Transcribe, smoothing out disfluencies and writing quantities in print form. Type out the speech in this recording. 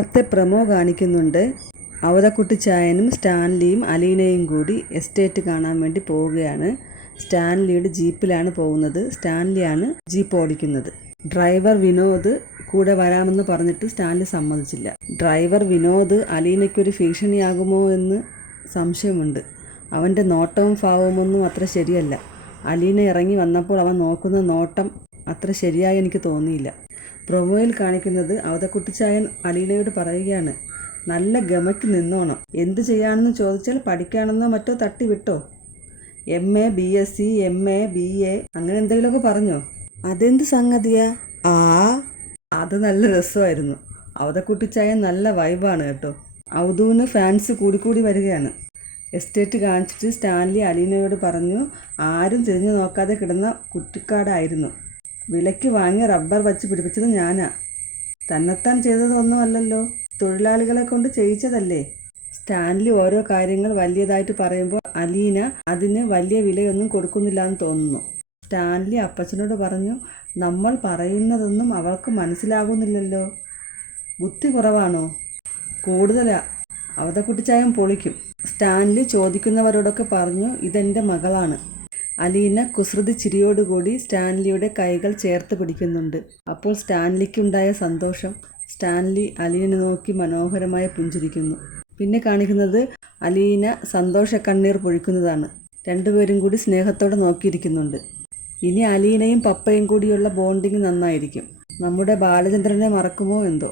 നാളത്തെ പ്രമോ കാണിക്കുന്നുണ്ട്. അവതക്കുട്ടിച്ചായനും സ്റ്റാൻലിയും അലീനയും കൂടി എസ്റ്റേറ്റ് കാണാൻ വേണ്ടി പോവുകയാണ്. സ്റ്റാൻലിയുടെ ജീപ്പിലാണ് പോകുന്നത്. സ്റ്റാൻലിയാണ് ജീപ്പ് ഓടിക്കുന്നത്. ഡ്രൈവർ വിനോദ് കൂടെ വരാമെന്ന് പറഞ്ഞിട്ട് സ്റ്റാൻലി സമ്മതിച്ചില്ല. ഡ്രൈവർ വിനോദ് അലീനയ്ക്കൊരു ഭീഷണിയാകുമോ എന്ന് സംശയമുണ്ട്. അവൻ്റെ നോട്ടവും ഭാവമൊന്നും അത്ര ശരിയല്ല. അലീന ഇറങ്ങി വന്നപ്പോൾ അവൻ നോക്കുന്ന നോട്ടം അത്ര ശരിയായി എനിക്ക് തോന്നിയില്ല. പ്രൊമോയിൽ കാണിക്കുന്നത് അവതക്കുട്ടിച്ചായൻ അലീനയോട് പറയുകയാണ്, നല്ല ഗമയ്ക്ക് നിന്നോണം. എന്ത് ചെയ്യാണെന്ന് ചോദിച്ചാൽ പഠിക്കാണെന്നോ മറ്റോ തട്ടി വിട്ടോ. MA BSc MA BA അങ്ങനെ എന്തെങ്കിലുമൊക്കെ പറഞ്ഞോ. അതെന്ത് സംഗതിയാ? അത് നല്ല രസമായിരുന്നു. അവതക്കുട്ടിച്ചായൻ നല്ല വൈബാണ് കേട്ടോ. ഔദൂന് ഫാൻസ് കൂടിക്കൂടി വരികയാണ്. എസ്റ്റേറ്റ് കാണിച്ചിട്ട് സ്റ്റാൻലി അലീനയോട് പറഞ്ഞു, ആരും തിരിഞ്ഞു നോക്കാതെ കിടന്ന കുറ്റിക്കാടായിരുന്നു. വിലയ്ക്ക് വാങ്ങിയ റബ്ബർ വച്ച് പിടിപ്പിച്ചത് ഞാനാ. തന്നെത്താൻ ചെയ്തതൊന്നും അല്ലല്ലോ, തൊഴിലാളികളെ കൊണ്ട് ചെയ്യിച്ചതല്ലേ. സ്റ്റാൻലി ഓരോ കാര്യങ്ങൾ വലിയതായിട്ട് പറയുമ്പോൾ അലീന അതിന് വലിയ വിലയൊന്നും കൊടുക്കുന്നില്ല എന്ന് തോന്നുന്നു. സ്റ്റാൻലി അപ്പച്ചനോട് പറഞ്ഞു, നമ്മൾ പറയുന്നതൊന്നും അവൾക്ക് മനസ്സിലാകുന്നില്ലല്ലോ. ബുദ്ധി കുറവാണോ? കൂടുതലാ. അവതക്കുട്ടിച്ചായൻ പൊളിക്കും. സ്റ്റാൻലി ചോദിക്കുന്നവരോടൊക്കെ പറഞ്ഞു, ഇതെൻ്റെ മകളാണ്. അലീന കുസൃതി ചിരിയോടുകൂടി സ്റ്റാൻലിയുടെ കൈകൾ ചേർത്ത് പിടിക്കുന്നുണ്ട്. അപ്പോൾ സ്റ്റാൻലിക്കുണ്ടായ സന്തോഷം. സ്റ്റാൻലി അലീന നോക്കി മനോഹരമായി പുഞ്ചിരിക്കുന്നു. പിന്നെ കാണിക്കുന്നത് അലീന സന്തോഷക്കണ്ണീർ പൊഴിക്കുന്നതാണ്. രണ്ടുപേരും കൂടി സ്നേഹത്തോടെ നോക്കിയിരിക്കുന്നുണ്ട്. ഇനി അലീനയും പപ്പയും കൂടിയുള്ള ബോണ്ടിങ് നന്നായിരിക്കും. നമ്മുടെ ബാലചന്ദ്രനെ മറക്കുമോ എന്തോ.